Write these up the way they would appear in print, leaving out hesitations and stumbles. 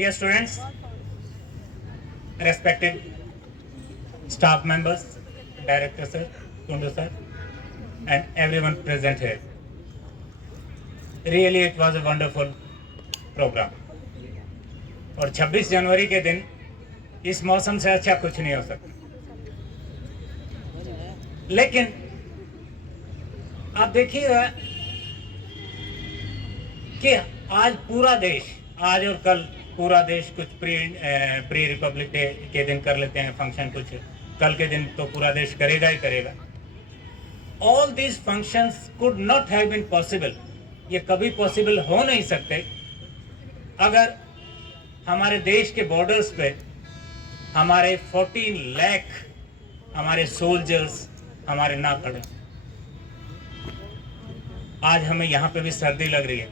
Dear students, respected staff members, director sir, Kundu sir, and everyone present here. Really it was a wonderful program. और 26 जनवरी के दिन इस मौसम से अच्छा कुछ नहीं हो सकता। लेकिन आप देखिएगा कि आज पूरा देश, आज और कल पूरा देश कुछ प्री रिपब्लिक डे के दिन कर लेते हैं फंक्शन, कुछ कल के दिन तो पूरा देश करेगा ही करेगा। All these functions could not have been possible, ये कभी पॉसिबल हो नहीं सकते अगर हमारे देश के बॉर्डर्स पे हमारे 14 लाख हमारे सोल्जर्स हमारे ना खड़े। आज हमें यहाँ पे भी सर्दी लग रही है,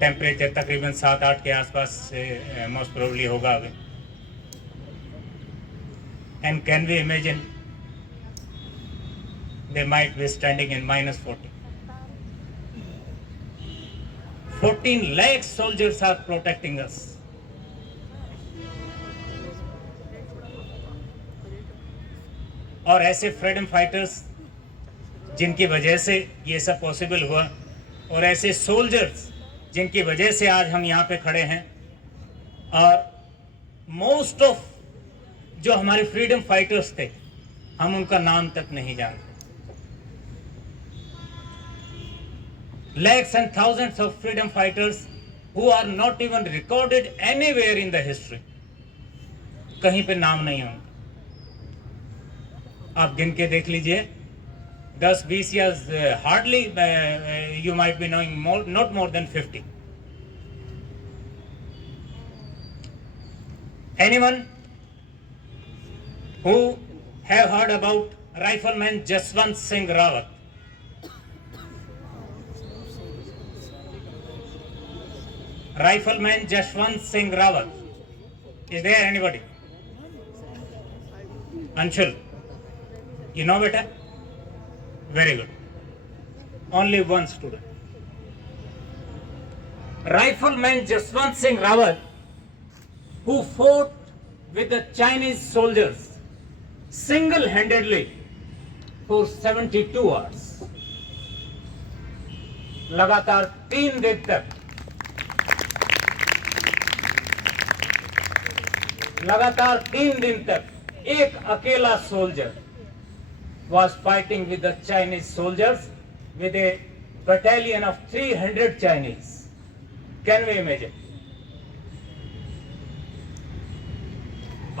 टेम्परेचर तकरीबन 7-8 के आसपास से मोस्ट प्रोबेबली होगा अभी। And can we imagine they might be standing in -40। 14 lakh soldiers are protecting us. और ऐसे फ्रीडम फाइटर्स जिनकी वजह से ये सब पॉसिबल हुआ, और ऐसे सोल्जर्स जिनकी वजह से आज हम यहाँ पे खड़े हैं, और मोस्ट ऑफ जो हमारे फ्रीडम फाइटर्स थे हम उनका नाम तक नहीं जानते। Lakhs and thousands of freedom fighters who are not even recorded anywhere in the history, कहीं पे नाम नहीं होंगे। आप गिन के देख लीजिए, 10-20 years, hardly you might be knowing more, not more than 50. Anyone who have heard about Rifleman Jaswant Singh Rawat? Rifleman Jaswant Singh Rawat. Is there anybody? Anshul, you know better? Very good. Only one student. Rifleman Jaswant Singh Rawat, who fought with the Chinese soldiers single-handedly for 72 hours. लगातार 3 दिन तक, लगातार 3 दिन तक एक अकेला soldier was fighting with the Chinese soldiers with a battalion of 300 Chinese. Can we imagine?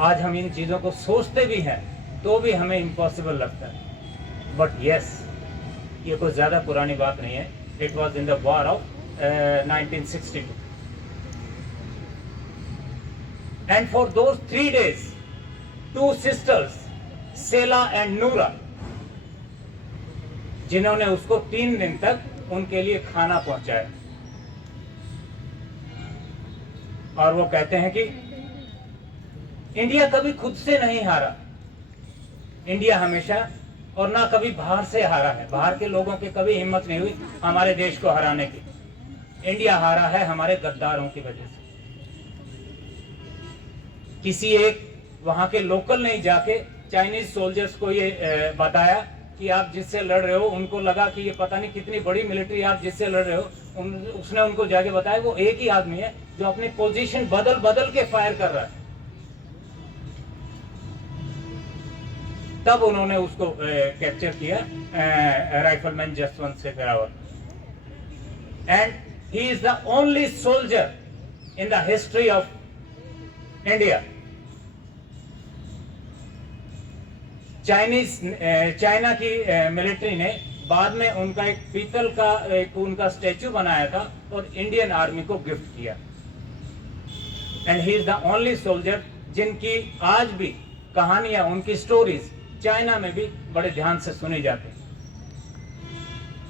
आज हम इन चीजों को सोचते भी हैं तो भी हमें इम्पॉसिबल लगता है। बट यस, ये कोई ज्यादा पुरानी बात नहीं है। It was in the war of 1962. And for those 3 days, 2 sisters, Sela and Noora, जिन्होंने उसको 3 दिन तक उनके लिए खाना पहुंचाया, और वो कहते हैं कि इंडिया कभी खुद से नहीं हारा, इंडिया हमेशा और ना कभी बाहर से हारा है। बाहर के लोगों की कभी हिम्मत नहीं हुई हमारे देश को हराने की। इंडिया हारा है हमारे गद्दारों की वजह से। किसी एक वहां के लोकल ने जाके चाइनीज सोल्जर्स को ये बताया कि आप जिससे लड़ रहे हो, उनको लगा कि ये पता नहीं कितनी बड़ी मिलिट्री आप जिससे लड़ रहे हो, उसने उनको जाके बताया वो एक ही आदमी है जो अपनी पोजीशन बदल बदल के फायर कर रहा है। तब उन्होंने उसको कैप्चर किया, rifleman Jaswant Singh Rawat. And he is the only soldier in the history of India. China की मिलिट्री ने बाद में उनका एक पीतल का उनका स्टैचू बनाया था और इंडियन आर्मी को गिफ्ट किया। And he is the only soldier जिनकी आज भी कहानियां, उनकी स्टोरीज चाइना में भी बड़े ध्यान से सुनी जाती है,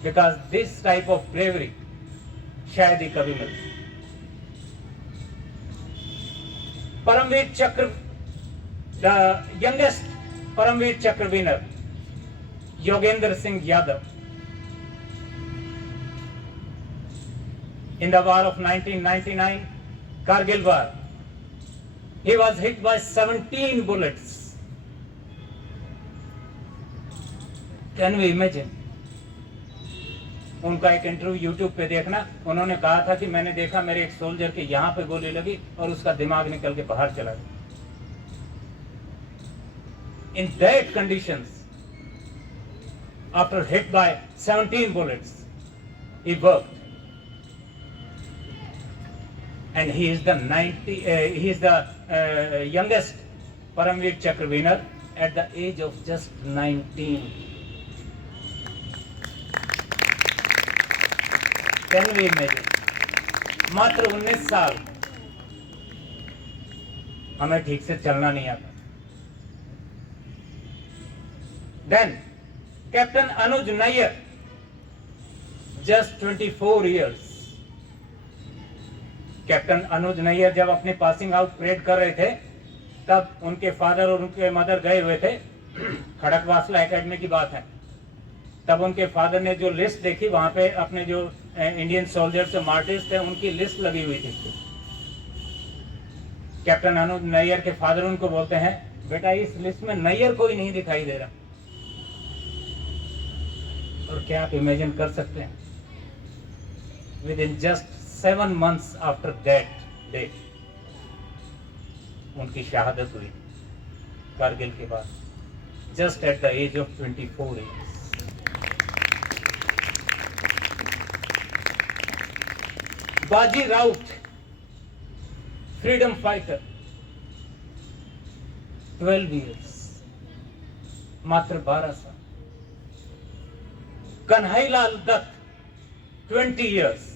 because this type of bravery शायद ही कभी मिलती। परमवीर चक्र, द यंगेस्ट परमवीर चक्र winner Yogendra Singh Yadav, in the war of 1999 Kargil war, He was hit by 17 bullets. Can we imagine? उनका एक इंटरव्यू YouTube पे देखना, उन्होंने कहा था कि मैंने देखा मेरे एक सोल्जर के यहाँ पे गोली लगी और उसका दिमाग निकल के बाहर चला गया. In that conditions, after hit by 17 bullets, he worked. And he is the youngest Paramveer Chakra winner at the age of just 19. Can we imagine? मात्र 19 साल. हमें ठीक से चलना नहीं आता. Then Captain Anuj Nair, just 24 years. Captain अनुज नैयर जब अपने पासिंग आउट परेड कर रहे थे तब उनके फादर और उनके मदर गए हुए थे. खड़कवासला एकेडमी की बात है. तब उनके फादर ने जो लिस्ट देखी, वहां पे अपने जो इंडियन सोल्जर्स और मार्टिर्स थे उनकी लिस्ट लगी हुई थी. कैप्टन अनुज नैयर के फादर उनको बोलते हैं, बेटा इस लिस्ट में नैयर कोई नहीं दिखाई दे रहा. और क्या आप इमेजिन कर सकते हैं, with in just 7 months after that day उनकी शहादत हुई कारगिल के बाद, just at the age of 24 years. बाजी राउत, फ्रीडम फाइटर, 12 years, मात्र 12 साल. कन्हैयालाल दत्त, 20 years.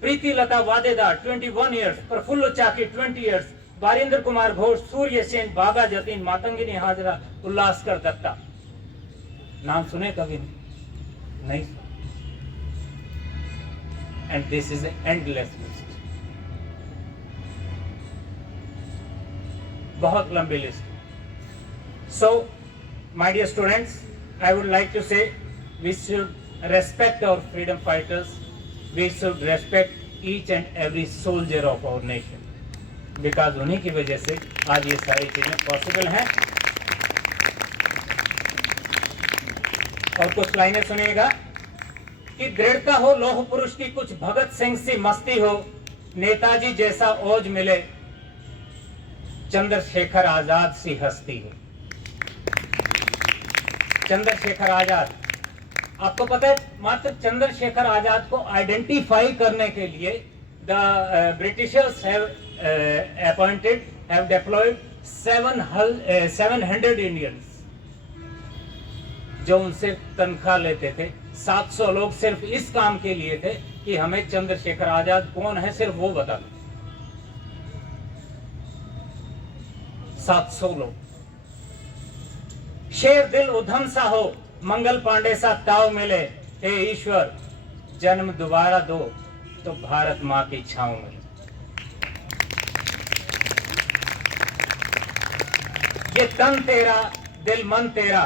प्रीति लता वादेदार, 21 years. प्रफुल्ल चाकी, 20 years. बारिंदर कुमार घोष, सूर्य सेन, बागा जतीन, मातंगिनी हाजरा, उल्लासकर दत्ता. नाम सुने कभी नहीं? And this is endless list. बहुत लंबी list. So my dear students, I would like to say we should respect our freedom fighters. We should respect each and every soldier of our nation, because उन्हीं की वजह से आज ये सारी चीजें पॉसिबल हैं. और कुछ लाइनें सुनिएगा कि दृढ़ता हो लौह पुरुष की, कुछ भगत सिंह सी मस्ती हो, नेताजी जैसा ओज मिले, चंद्रशेखर आजाद सी हस्ती हो. चंद्रशेखर आजाद, आपको पता है मात्र चंद्रशेखर आजाद को आइडेंटिफाई करने के लिए the Britishers have appointed, have deployed 700 Indians जो उनसे तनख्वाह लेते थे. 700 लोग सिर्फ इस काम के लिए थे कि हमें चंद्रशेखर आजाद कौन है सिर्फ वो बता दो. 700 लोग. शेर दिल उधम सा हो, मंगल पांडे सा ताव मिले, हे ईश्वर जन्म दोबारा दो तो भारत मां की छांव मिले. ये तन तेरा दिल मन तेरा,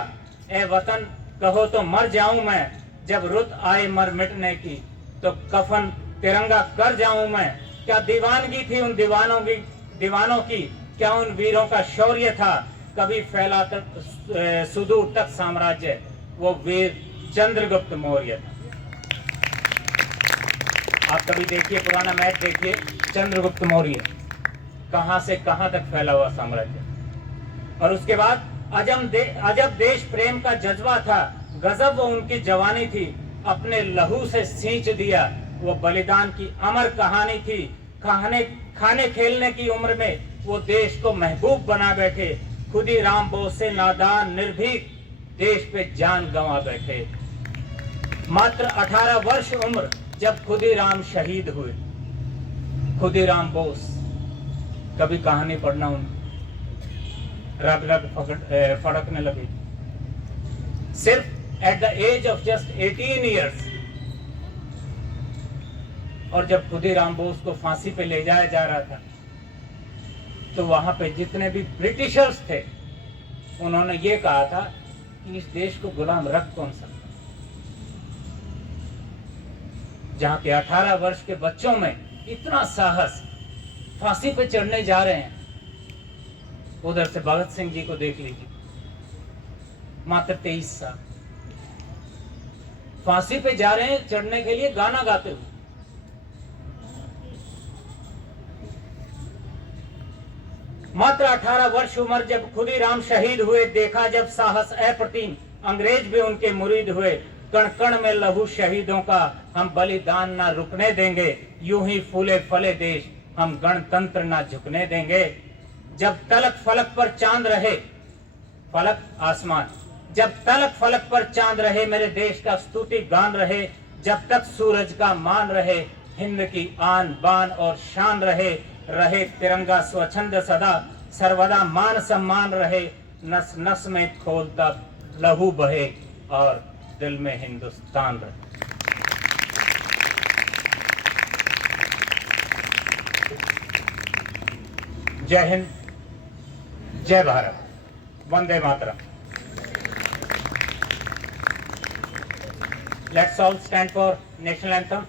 ए वतन कहो तो मर जाऊं मैं, जब रुत आए मर मिटने की तो कफन तिरंगा कर जाऊं मैं. क्या दीवानगी थी उन दीवानों की, क्या उन वीरों का शौर्य था, कभी फैला तक सुदूर तक साम्राज्य, वो वीर चंद्रगुप्त मौर्य था. आप कभी देखिए पुराना मैप देखिए, चंद्रगुप्त मौर्य कहां से कहां तक फैला हुआ साम्राज्य. और उसके बाद अजब देश प्रेम का जज्बा था, गजब वो उनकी जवानी थी, अपने लहू से सींच दिया, वो बलिदान की अमर कहानी थी. खाने खेलने की उम्र में वो देश को महबूब बना बैठे, खुदीराम बोस से नादान निर्भीक देश पे जान गंवा बैठे. मात्र 18 वर्ष उम्र जब खुदीराम शहीद हुए. खुदीराम बोस, कभी कहानी पढ़ना उनकी, रग रग फड़कने लगी. सिर्फ at the age of just 18 years. और जब खुदीराम बोस को फांसी पे ले जाया जा रहा था तो वहां पे जितने भी ब्रिटिशर्स थे उन्होंने ये कहा था कि इस देश को गुलाम रख कौन सकता. जहां के 18 वर्ष के बच्चों में इतना साहस, फांसी पे चढ़ने जा रहे हैं, उधर से भगत सिंह जी को देख लीजिए, मात्र 23 साल, फांसी पे जा रहे हैं चढ़ने के लिए गाना गाते हुए। मात्र 18 वर्ष उम्र जब खुदीराम शहीद हुए, देखा जब साहस अप्रतिम, अंग्रेज भी उनके मुरीद हुए। कण कण में लहू शहीदों का, हम बलिदान ना रुकने देंगे, यूं ही फूले फले देश, हम गणतंत्र ना झुकने देंगे। जब तलक फलक पर चांद रहे, फलक आसमान, जब तलक फलक पर चांद रहे, मेरे देश का स्तुति गान रहे। जब तक सूरज का मान रहे, हिंद की आन बान और शान रहे। रहे तिरंगा स्वच्छंद सदा, सर्वदा मान सम्मान रहे। नस नस में खोलता लहू बहे, और दिल में हिंदुस्तान रहे। जय हिंद, जय Bharat, Vande Mataram. Let's all stand for national anthem.